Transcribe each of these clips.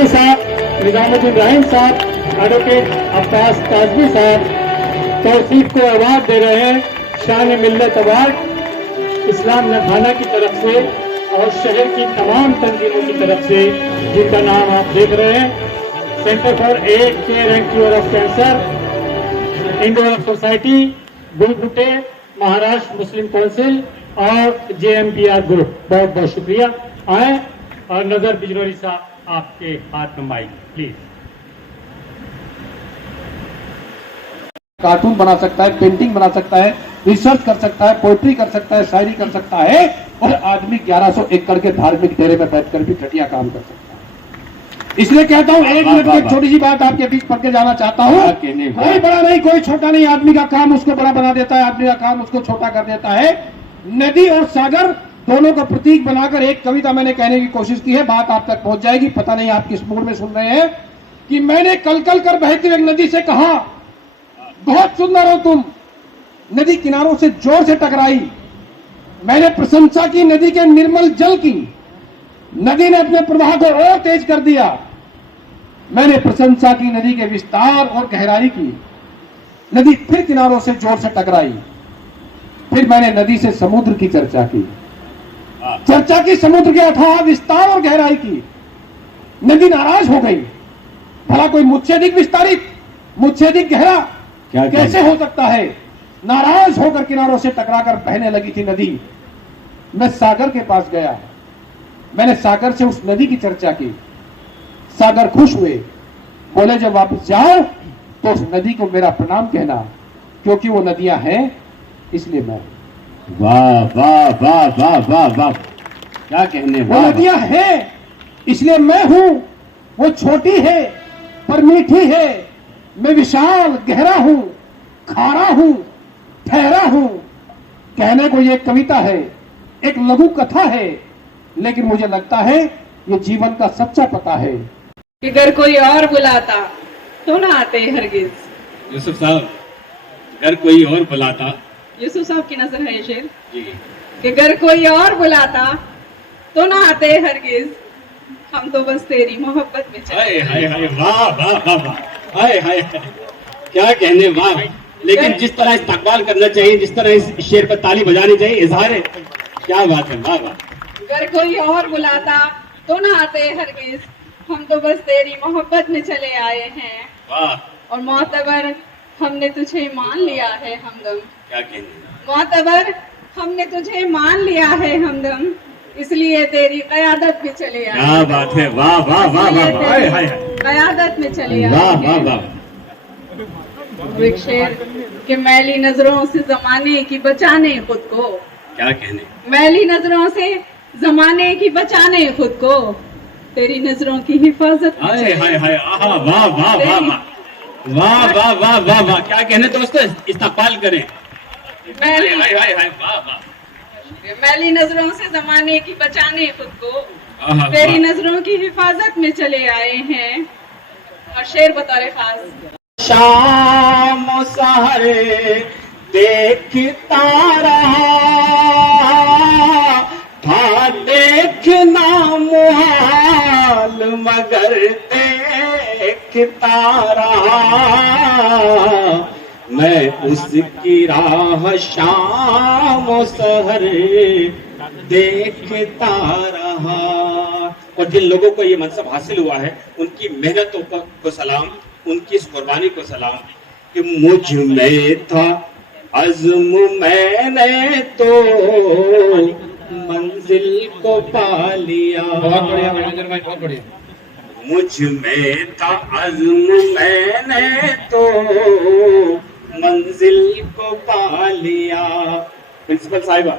काजी साहब, निजामुद्दीन रहीम साहब, एडवोकेट अब्बास काजमी साहब तौसीफ को अवार्ड दे रहे हैं, शान मिल्लत अवार्ड इस्लाम नभाना की तरफ से और शहर की तमाम तंजीमों की तरफ से, जिनका नाम आप देख रहे हैं, centre for aid care and cure of cancer, Indian society, बुलबुटे, महाराष्ट्र मुस्लिम काउंसिल और JMPR ग्रुप। बहुत बहुत शुक्रिया। आए और नजर बिजनौरी साहब आपके हाथ में माइक प्लीज। कार्टून बना सकता है, पेंटिंग बना सकता है, रिसर्च कर सकता है, पोएट्री कर सकता है, शायरी कर सकता है, और आदमी 1100 एकड़ के धार्मिक डेरे में बैठकर भी घटिया काम कर सकता है। इसलिए कहता हूं, एक मिनट की एक छोटी सी बात आपके बीच पढ़ के जाना चाहता हूं। कोई बड़ा नहीं, कोई छोटा नहीं, आदमी का काम उसको बड़ा बना देता है, आदमी का काम उसको छोटा कर देता है। नदी और सागर दोनों का प्रतीक बनाकर एक कविता मैंने कहने की कोशिश की है, बात आप तक पहुंच जाएगी। पता नहीं आप किस मूड में सुन रहे हैं कि मैंने कल कल कर बहती हुई नदी से कहा, बहुत सुंदर हो तुम। नदी किनारों से जोर से टकराई। मैंने प्रशंसा की नदी के निर्मल जल की। नदी ने अपने प्रवाह को और तेज कर दिया। मैंने प्रशंसा की नदी के विस्तार और गहराई की। नदी फिर किनारों से जोर से टकराई। फिर मैंने नदी से समुद्र की चर्चा की समुद्र के अथाह विस्तार और गहराई की। नदी नाराज हो गई। भला कोई मुझसे अधिक विस्तारित, मुझसे अधिक गहरा कैसे हो सकता है? नाराज होकर किनारों से टकराकर बहने लगी थी नदी। मैं सागर के पास गया। मैंने सागर से उस नदी की चर्चा की। सागर खुश हुए, बोले जब वापस जाओ तो उस नदी को मेरा प्रणाम कहना, क्योंकि वो नदियां हैं इसलिए मैं। वाह वाह वाह वाह वाह वाह, क्या कहने। वो नदियां हैं इसलिए मैं हूं। वो छोटी है पर मीठी है। मैं विशाल गहरा हूं, खारा हूं, ठहरा हूं। कहने को ये कविता है, एक लघु कथा है, लेकिन मुझे लगता है ये जीवन का सच्चा पता है। कि अगर कोई और बुलाता तो ना आते हरगिज। यूसुफ साहब, अगर कोई और बुलाता। यूसुफ साहब की नजर है ये शेर जी। कि अगर कोई और बुलाता तो ना आते हरगिज, हम तो बस तेरी मोहब्बत में चले। हाय हाय हाय, वाह वाह वाह वाह, हाय हाय हाय, क्या कहने। वाह, लेकिन जिस तरह इस्तकबाल करना चाहिए, जिस तरह इस शेर पर ताली बजानी चाहिए, इजहार है, क्या बात है। वाह वाह। अगर कोई और बुलाता तो ना आते हरगिज, हम तो बस तेरी मोहब्बत में चले आए हैं। वाह, और मोतबर हमने तुझे मान लिया है हमदम। क्या कहने। मोतबर हमने तुझे मान लिया है हमदम, इसलिए तेरी कयादत में चले आए। क्या बात है। वाह वाह वाह वाह, हाय हाय, कयादत में चले आए। वाह वाह वाह। एक शेर कि मैली नजरों से जमाने की बचाने खुद को। क्या कहने। मैली नजरों से जमाने की बचाने खुद को, तेरी नजरों की हिफाजत में हाय चले हाय हाय, आहा, वाह वाह वाह वाह, वाह वाह वाह वाह वाह, क्या कहने। दोस्तों इस्तकबाल करें। हाय हाय हाय हाय, वाह वाह। मैली नजरों से जमाने की बचाने खुद को, आहा, तेरी वाह। नजरों की हिफाजत में चले आए हैं। और शेर बतौर खास। शाम सहरे देखता रहा, था देखना मुहाल मगर देखता रहा। मैं उसकी राह शाम सहर देखता रहा। और जिन लोगों को ये मनसब हासिल हुआ है, उनकी मेहनतों को सलाम, उनकी इस कुर्बानी को सलाम। कि मुझ में था अज़्म, मैंने तो मंजिल को पा लिया। बहुत बढ़िया मैनेजर भाई, बहुत बढ़िया। मुझ में था अज़्म, मैंने तो मंजिल को पा लिया। प्रिंसिपल साहिबा।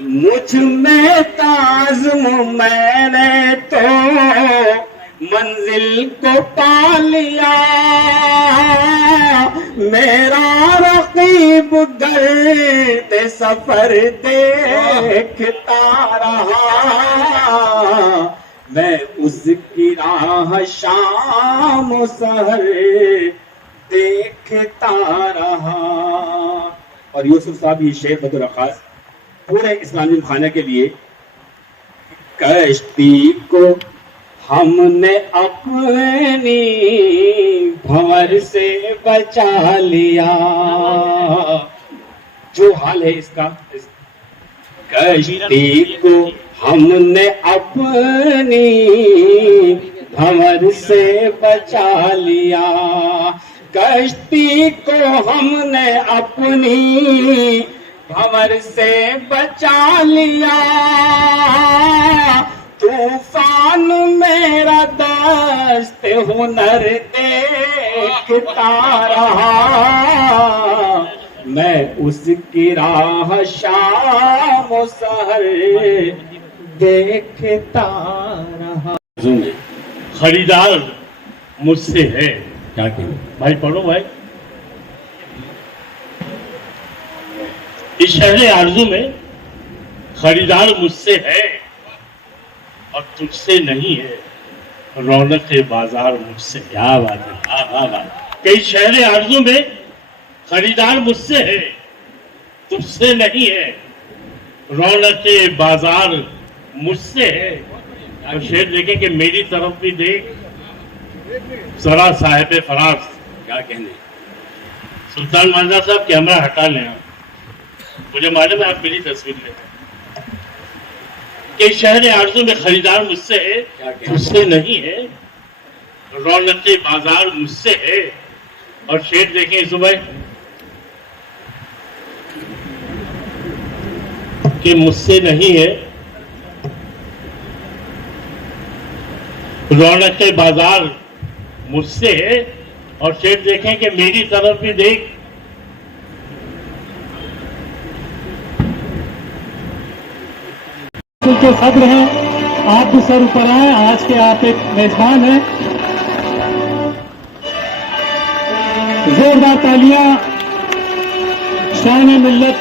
मुझ में था अज़्म, मैंने तो मंजिल को पा लिया। मेरा रकीब गर्द सफर देखता रहा। मैं उसकी राह शाम सहर देखता रहा। और यूसुफ साहब ये शेर बतौर खास पूरे इस्लामी खाने के लिए। कश्ती को हमने अपनी भंवर से बचा लिया। जो हाल है इसका, कश्ती को हमने अपनी भंवर से बचा लिया, कश्ती को हमने अपनी भंवर से बचा लिया। तूफान मेरा दस्त हुनर देखता रहा, मैं उसकी राह शाम सहर देखता रहा। खरीदार मुझसे है। क्या कहूँ भाई पढ़ो भाई। इस शहर आरजू में खरीदार मुझसे है और तुझसे नहीं है, रौनक बाजार मुझसे। क्या बात है, वाह वाह वाह। कई शहर आरजू में खरीदार मुझसे है, तुझसे नहीं है, रौनक बाजार मुझसे है। और शेर देखें कि मेरी तरफ भी देख जरा साहिब फराज। क्या कहने। सुल्तान मालदार साहब कैमरा हटा लें, मुझे मालूम है आप मेरी तस्वीर लेते। कई शहर आरजू में खरीदार मुझसे है, तुझसे नहीं है, रौनक बाजार मुझसे है। और शेर देखें सुबह कि मुझसे नहीं है, रौनक बाजार मुझसे है। और शेर देखें कि मेरी तरफ भी देख के सब्र हैं। आप भी सर ऊपर आए, आज के आप एक मेजबान हैं। जोरदार तालियां। शान मिल्लत,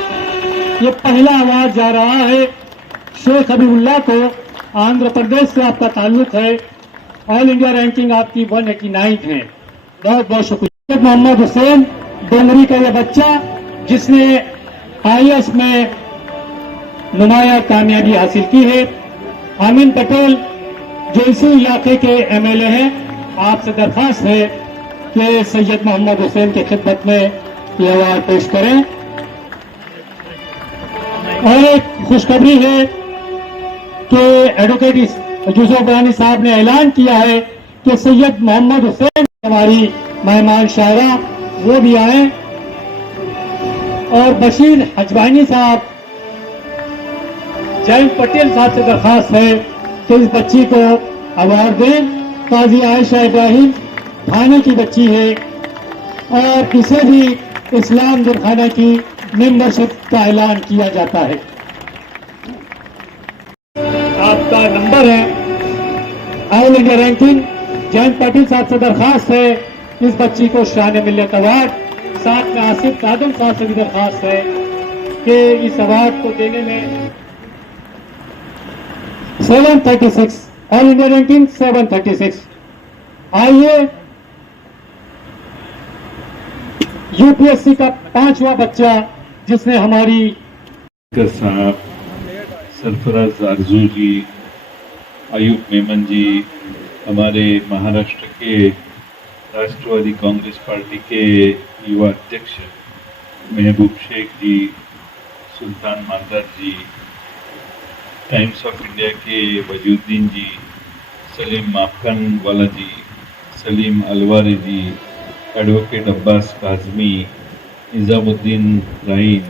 ये पहला आवाज जा रहा है शेख हबीबुल्लाह को। आंध्र प्रदेश से आपका ताल्लुक है, ऑल इंडिया रैंकिंग आपकी 189 है। बहुत बहुत शुक्रिया। मोहम्मद हुसैन डोंगरी का यह बच्चा जिसने IAS में नुमाया कामयाबी हासिल की है। आमीन पटेल जो इसी इलाके के MLA हैं, आपसे दरखास्त है कि सैयद मोहम्मद हुसैन की खिदमत में ये अवार्ड पेश करें। और एक खुशखबरी है कि एडवोकेट यूसुफ बरानी साहब ने ऐलान किया है कि सैयद मोहम्मद हुसैन हमारी मेहमान शायरा वो भी आए। और बशीर हजवानी साहब, जयंत पटेल साहब से दरखास्त है कि इस बच्ची को अवार्ड दें। काजी आयशा इब्राहिम थाने की बच्ची है और इसे भी इस्लाम दुर्खाना की मेंबरशिप का ऐलान किया जाता है। आपका नंबर है all India ranking. Jayant Patel साहब से दरखास्त है इस बच्ची को शान मिल्लत अवार्ड। साथ में आसिफ कादम साहब से भी दरखास्त है कि इस अवार्ड को देने में 736 ऑल इंडिया रैंकिंग 736। आइए UPSC का 5वां बच्चा जिसने हमारी साहब, सरफराज आरजू जी, अयूब मेमन जी, हमारे महाराष्ट्र के राष्ट्रवादी कांग्रेस पार्टी के युवा अध्यक्ष महबूब शेख जी, सुल्तान मालदार जी, टाइम्स ऑफ इंडिया के वजूद्दीन जी, सलीम माफकन वाला जी, सलीम अलवारी जी, एडवोकेट अब्बास काजमी, निज़ामुद्दीन राइन,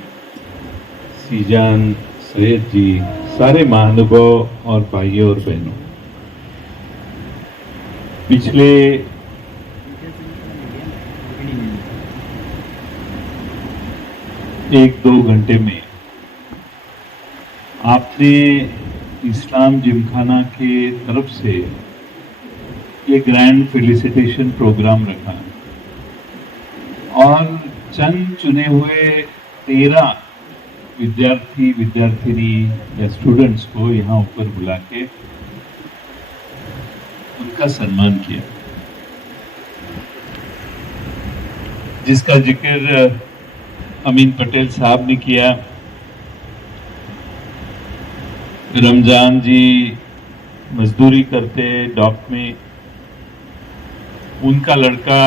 सीजान सैयद जी, सारे महानुभाव और भाइयों और बहनों, पिछले एक दो घंटे में आपने इस्लाम जिमखाना के तरफ से ये ग्रैंड फेलिसिटेशन प्रोग्राम रखा और चंद चुने हुए 13 विद्यार्थी विद्यार्थिनी या स्टूडेंट्स को यहाँ ऊपर बुला के उनका सम्मान किया, जिसका जिक्र अमीन पटेल साहब ने किया। रमजान जी, मजदूरी करते डॉक में, उनका लड़का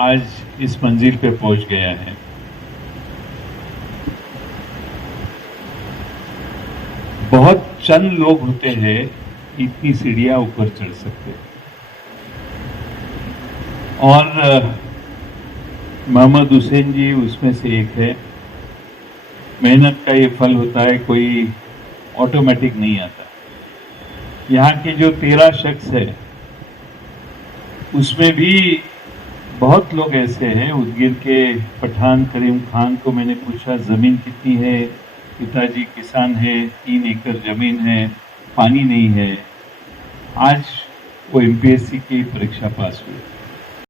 आज इस मंजिल पे पहुंच गया है। बहुत चंद लोग होते हैं इतनी सीढ़ियां ऊपर चढ़ सकते, और मोहम्मद हुसैन जी उसमें से एक है। मेहनत का ये फल होता है, कोई ऑटोमेटिक नहीं आता। यहाँ के जो 13 शख्स है उसमें भी बहुत लोग ऐसे हैं। उदगीर के पठान करीम खान को मैंने पूछा जमीन कितनी है, पिताजी किसान है, 3 एकड़ जमीन है, पानी नहीं है। आज वो MPSC की परीक्षा पास हुई।